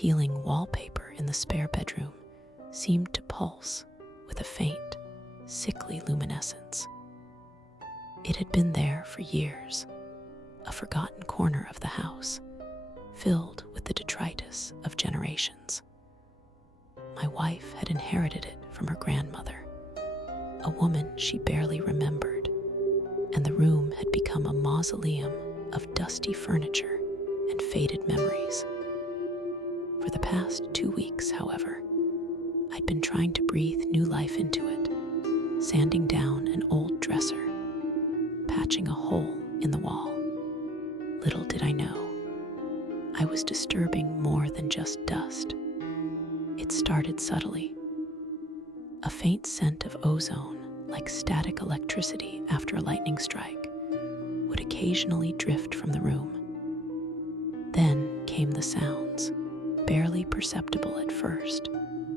peeling wallpaper in the spare bedroom seemed to pulse with a faint, sickly luminescence. It had been there for years, a forgotten corner of the house, filled with the detritus of generations. My wife had inherited it from her grandmother, a woman she barely remembered, and the room had become a mausoleum of dusty furniture and faded memories. For the past 2 weeks, however, I'd been trying to breathe new life into it, sanding down an old dresser, patching a hole in the wall. Little did I know, I was disturbing more than just dust. It started subtly. A faint scent of ozone, like static electricity after a lightning strike, would occasionally drift from the room. Then came the sounds, barely perceptible at first,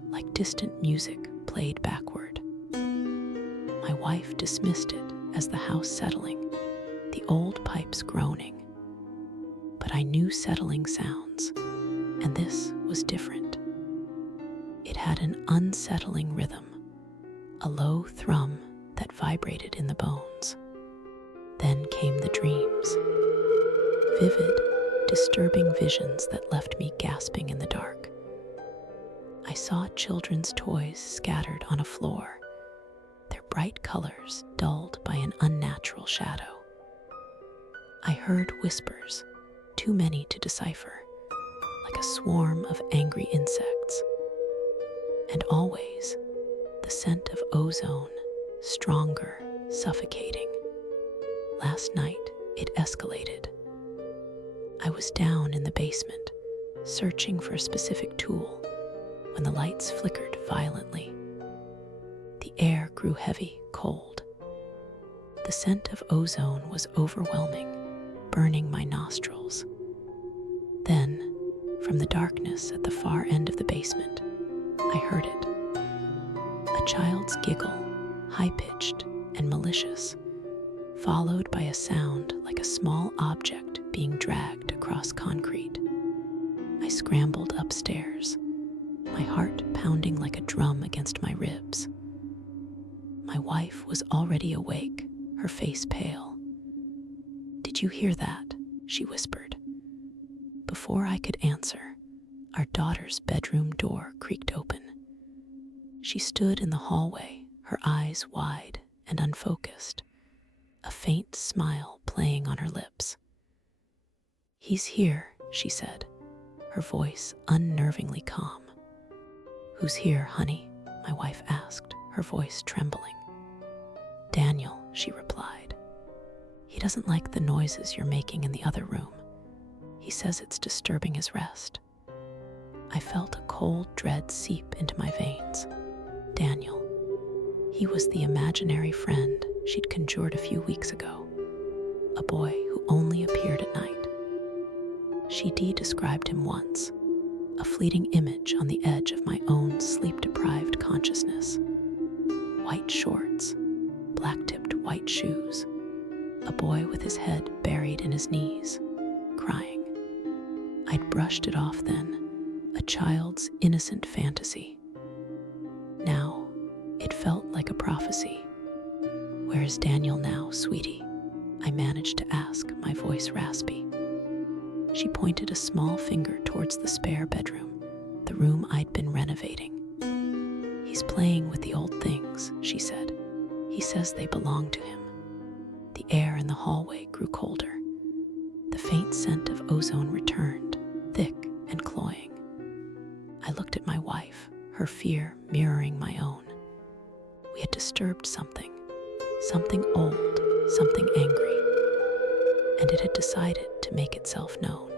like distant music played backward. My wife dismissed it as the house settling, the old pipes groaning. But I knew settling sounds, and this was different. It had an unsettling rhythm, a low thrum that vibrated in the bones. Then came the dreams, vivid, disturbing visions that left me gasping in the dark. I saw children's toys scattered on a floor, their bright colors dulled by an unnatural shadow. I heard whispers, too many to decipher, like a swarm of angry insects. And always, the scent of ozone, stronger, suffocating. Last night, it escalated. I was down in the basement, searching for a specific tool, when the lights flickered violently. The air grew heavy, cold. The scent of ozone was overwhelming, burning my nostrils. Then, from the darkness at the far end of the basement, I heard it. A child's giggle, high-pitched and malicious, followed by a sound like a small object being dragged across concrete. I scrambled upstairs, my heart pounding like a drum against my ribs. My wife was already awake, her face pale. "Did you hear that?" she whispered. Before I could answer, our daughter's bedroom door creaked open. She stood in the hallway, her eyes wide and unfocused, a faint smile playing on her lips. "He's here," she said, her voice unnervingly calm. "Who's here, honey?" my wife asked, her voice trembling. "Daniel," she replied. "He doesn't like the noises you're making in the other room. He says it's disturbing his rest." I felt a cold dread seep into my veins. Daniel. He was the imaginary friend she'd conjured a few weeks ago, a boy who only appeared at night. She described him once, a fleeting image on the edge of my own sleep-deprived consciousness. White shorts, black-tipped white shoes, a boy with his head buried in his knees, crying. I'd brushed it off then, a child's innocent fantasy. Now, it felt like a prophecy. "Where is Daniel now, sweetie?" I managed to ask, my voice raspy. She pointed a small finger towards the spare bedroom, the room I'd been renovating. "He's playing with the old things," she said. "He says they belong to him." The air in the hallway grew colder. The faint scent of ozone returned, thick and cloying. I looked at my wife, her fear mirroring my own. We had disturbed something old, something angry, and it had decided to make itself known.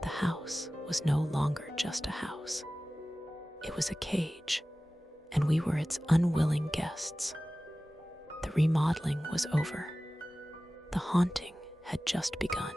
The house was no longer just a house. It was a cage, and we were its unwilling guests. The remodeling was over. The haunting had just begun.